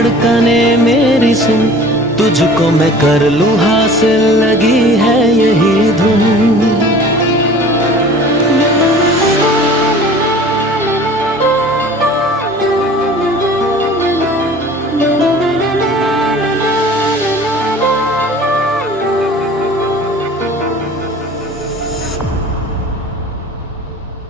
धड़कने मेरी सुन, तुझको मैं कर लूँ हासिल, लगी है यही धुन।